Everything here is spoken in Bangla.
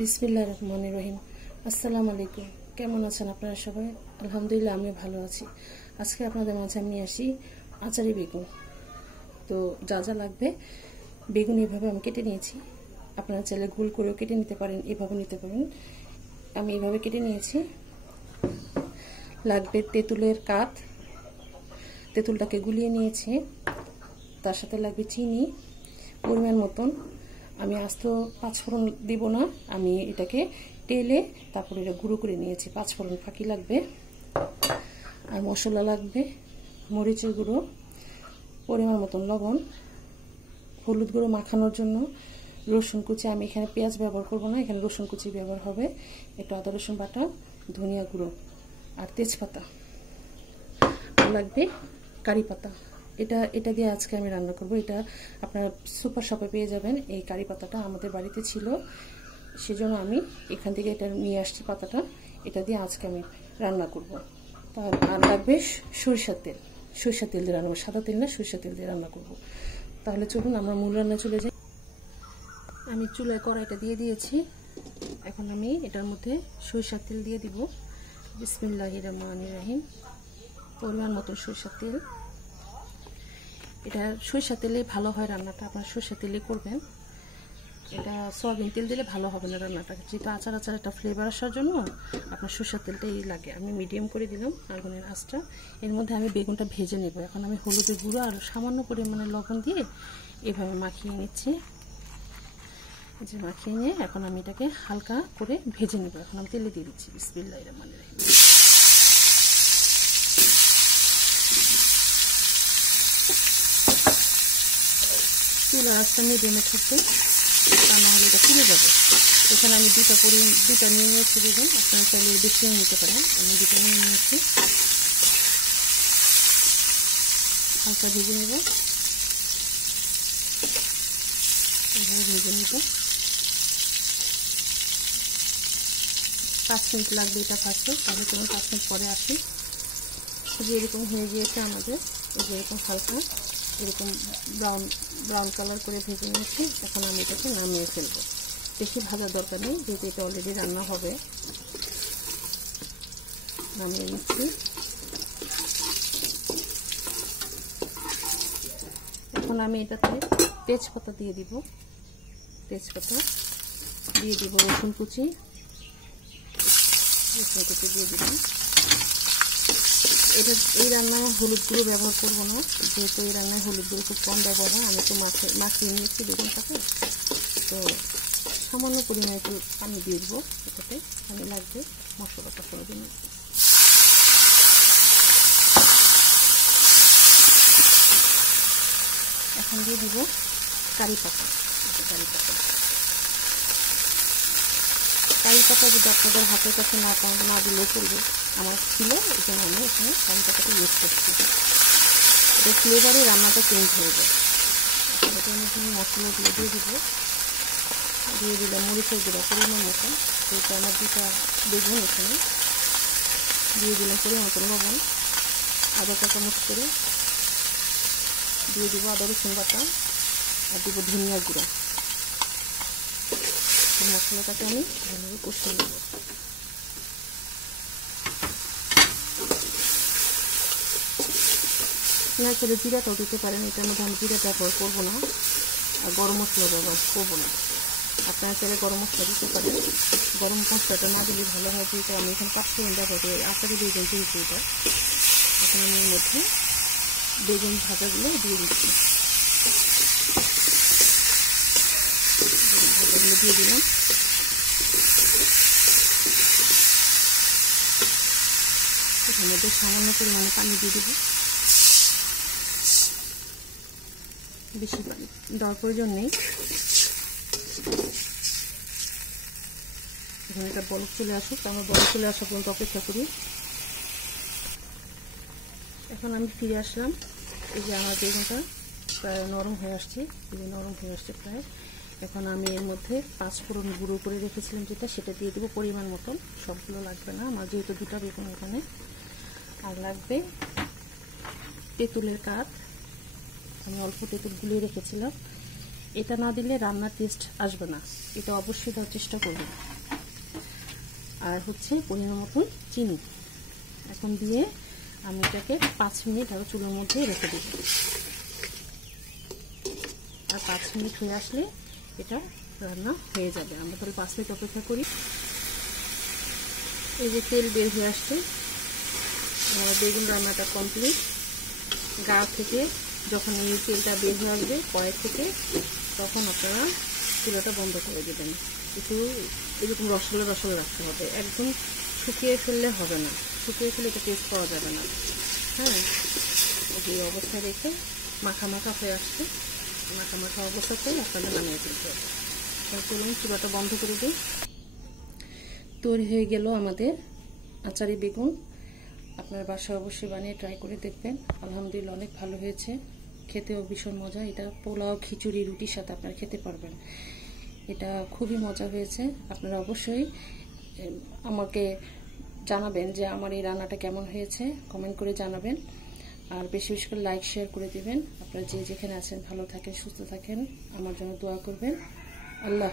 বিসমিল্লাহির রহমানির রহিম। আসসালামু আলাইকুম। কেমন আছেন আপনারা সবাই? আলহামদুলিল্লাহ আমি ভালো আছি। আজকে আপনাদের মাঝে আমি আসি আচারি বেগুন। তো যা যা লাগবে, বেগুন এভাবে আমি কেটে নিয়েছি। আপনারা চাইলে গোল করেও কেটে নিতে পারেন, এভাবে নিতে পারেন। আমি এভাবে কেটে নিয়েছি। লাগবে তেঁতুলের কাঠ, তেঁতুলটাকে গুলিয়ে নিয়েছি। তার সাথে লাগবে চিনি পরিমাণ মতন। আমি আস্ত পাঁচফোড়ন দিব না, আমি এটাকে তেলে তারপরে এটা গুঁড়ো করে নিয়েছি। পাঁচফোড়ন ফাঁকি লাগবে, আর মশলা লাগবে মরিচের গুঁড়ো, পরিমাণ মতন লবণ, হলুদ গুঁড়ো মাখানোর জন্য, রসুন কুচি। আমি এখানে পেঁয়াজ ব্যবহার করব না, এখানে রসুন কুচি ব্যবহার হবে, একটু আদা রসুন বাটা, ধনিয়া গুঁড়ো আর তেজপাতা। আর লাগবে কারি পাতা। এটা দিয়ে আজকে আমি রান্না করব। এটা আপনারা সুপার শপে পেয়ে যাবেন। এই কারি পাতাটা আমাদের বাড়িতে ছিল, সেজন্য আমি এখান থেকে এটা নিয়ে আসছি পাতাটা। এটা দিয়ে আজকে আমি রান্না করব। আর লাগবে সরিষার তেল। সরিষার তেল দিয়ে রান্না করবো, সাদা তেল না, সরিষার তেল দিয়ে রান্না করব। তাহলে চলুন আমরা মূল রান্না চলে যাই। আমি চুলায় কড়াইটা দিয়ে দিয়েছি। এখন আমি এটার মধ্যে সরিষার তেল দিয়ে দিব। বিসমিল্লাহির রহমানির রহিম। পরিমাণ মতন সরিষার তেল। এটা সরিষার তেলে ভালো হয় রান্নাটা, আপনার সরিষার তেলে করবেন। এটা সয়াবিন তেল দিলে ভালো হবে না রান্নাটা, যেটা আচার একটা ফ্লেভার আসার জন্য আপনার সরিষার তেলটাই লাগে। আমি মিডিয়াম করে দিলাম আগুনের আঁচটা। এর মধ্যে আমি বেগুনটা ভেজে নেব। এখন আমি হলুদের গুঁড়ো আর সামান্য পরিমাণে লবণ দিয়ে এভাবে মাখিয়ে নিচ্ছি। যে মাখিয়ে নিয়ে এখন আমি এটাকে হালকা করে ভেজে নেব। এখন আমি তেলে দিয়ে দিচ্ছি। বিসমিল্লাহির রহমানির রহিম। চুলার আঁচটা মিডিয়ামে থাকবে, তা না হলে এটা পুড়ে যাবে। এখানে আমি দুটা নিয়ে নিয়েছি বেগুন। আপনারা চাইলে বেশিও নিতে পারেন। আমি দুটো নিয়ে নিয়েছি। হালকা ভেজে নেব, এভাবে ভেজে নেব। 5 মিনিট লাগবে এটা ভাজতে। তাহলে কোনো 5 মিনিট পরে আসি। যে এরকম হয়ে গিয়েছে আমাদের, এই যে এরকম হালকা এরকম ব্রাউন কালার করে ভেজে নিয়েছি। এখন আমি এটাকে নামিয়ে ফেলবো। বেশি ভাজার দরকার নেই, যেহেতু এটা অলরেডি রান্না হবে। নামিয়ে নিচ্ছি। এখন আমি এটাতে তেজপাতা দিয়ে দিব। তেজপাতা দিয়ে দিব, রসুন কুচি দিয়ে দিব। এই রান্নায় হলুদ গুঁড়ো ব্যবহার করব না, যেহেতু এই রান্নায় হলুদ গুঁড়ো খুব কম ব্যবহার হয়। আমি তো মাখিয়ে নিয়েছি বেগুনটাকে, তো সামান্য পরিমাণে একটু পানি দিয়ে দেবো। এটাতে পানি লাগবে মশলাটা করে দিন। এখন দিয়ে দিব কারি পাতা। কারি পাতা যদি আপনাদের হাতের কাছে না দিলেও চলবে, আমার ছিল, এই জন্য আমি এখানে কারি পাতাটা ইউজ করছি। এটা ফ্লেভারে রান্নাটা চেঞ্জ হয়ে যায়। এটার মধ্যে আমি মশলাগুলো দিয়ে দিব। দিয়ে দিলাম মরিচের গুঁড়া পরিমাণ মতো। এটা আমার 2টা বেগুন, এখানে দিয়ে দিলাম পরিমাণ মতো লবণ। আদা চামচ করে দিয়ে দিব আদা রসুন বাটা, আর দিব ধনিয়া গুঁড়া। মশলাটাকে আমি ভালোভাবে কষিয়ে নেব। পেঁয়াজ করে জিরাটাও দিতে পারেন। এটার মধ্যে আমি জিরা ব্যবহার করবো না, আর গরম মশলা ব্যবহার করবো না। আপনারা চাইলে গরম মশলা দিতে পারেন। গরম মশলাটা না দিলে ভালো হয়, যেটা আমি এখানে পাঁচফোড়ন ব্যবহার করি। আচারি বেগুন যেহেতু এটা, এখন আমি এর মধ্যে বেগুন ভাজাগুলো দিয়ে দিচ্ছি। ভাজাগুলো দিয়ে দিলাম। এটার মধ্যে সামান্য পরিমাণে পানি দিয়ে দেবো। বেশি পানি দেওয়ার প্রয়োজন নেই। এখন এটা বরফ চলে আসুক, আমরা বরফ চলে আসা পর্যন্ত অপেক্ষা করি। এখন আমি ফিরে আসলাম। এই যে আমার বেগুনটা প্রায় নরম হয়ে আসছে, প্রায়। এখন আমি এর মধ্যে পাঁচফোড়ন গুঁড়ো করে রেখেছিলাম যেটা, সেটা দিয়ে দেবো পরিমাণ মতন। সবগুলো লাগবে না, আমার যেহেতু 2টা বেগুন এখানে। আর লাগবে তেঁতুলের কাঠ। আমি অল্প তেঁতুল গুলিয়ে রেখেছিলাম, এটা না দিলে রান্নার টেস্ট আসবে না, এটা অবশ্যই দেওয়ার চেষ্টা করবেন। আর হচ্ছে পরিমাণ মতন চিনি এখন দিয়ে আমি এটাকে 5 মিনিট আরও চুলোর মধ্যে রেখে দেব। আর 5 মিনিট হয়ে আসলে এটা রান্না হয়ে যাবে। আমরা তাহলে 5 মিনিট অপেক্ষা করি। এই যে তেল বের হয়ে আসছে, বেগুন রান্নাটা কমপ্লিট। গা থেকে যখন এই তেলটা বের হয়ে আসবে কড়াই থেকে, তখন আপনারা চুলাটা বন্ধ করে দেবেন। একটু এরকম রসগোল্লা রসগোল্লা রাখতে হবে, একদম শুকিয়ে ফেললে হবে না, শুকিয়ে ফেলে এটা টেস্ট পাওয়া যাবে না। হ্যাঁ, এই অবস্থায় রেখে মাখা মাখা হয়ে আসছে, মাখা মাখা অবস্থাতেই আপনাদের নামিয়ে ফেলতে হবে। চলুন চুলাটা বন্ধ করে দিই। তৈরি হয়ে গেল আমাদের আচারি বেগুন। আপনার বাসায় অবশ্যই বানিয়ে ট্রাই করে দেখবেন। আলহামদুলিল্লাহ অনেক ভালো হয়েছে, খেতেও ভীষণ মজা। এটা পোলাও, খিচুড়ি, রুটির সাথে আপনারা খেতে পারবেন। এটা খুবই মজা হয়েছে। আপনারা অবশ্যই আমাকে জানাবেন যে আমার এই রান্নাটা কেমন হয়েছে, কমেন্ট করে জানাবেন। আর বেশি বেশি করে লাইক শেয়ার করে দিবেন। আপনারা যে যেখানে আছেন ভালো থাকেন, সুস্থ থাকেন, আমার জন্য দোয়া করবেন। আল্লাহ।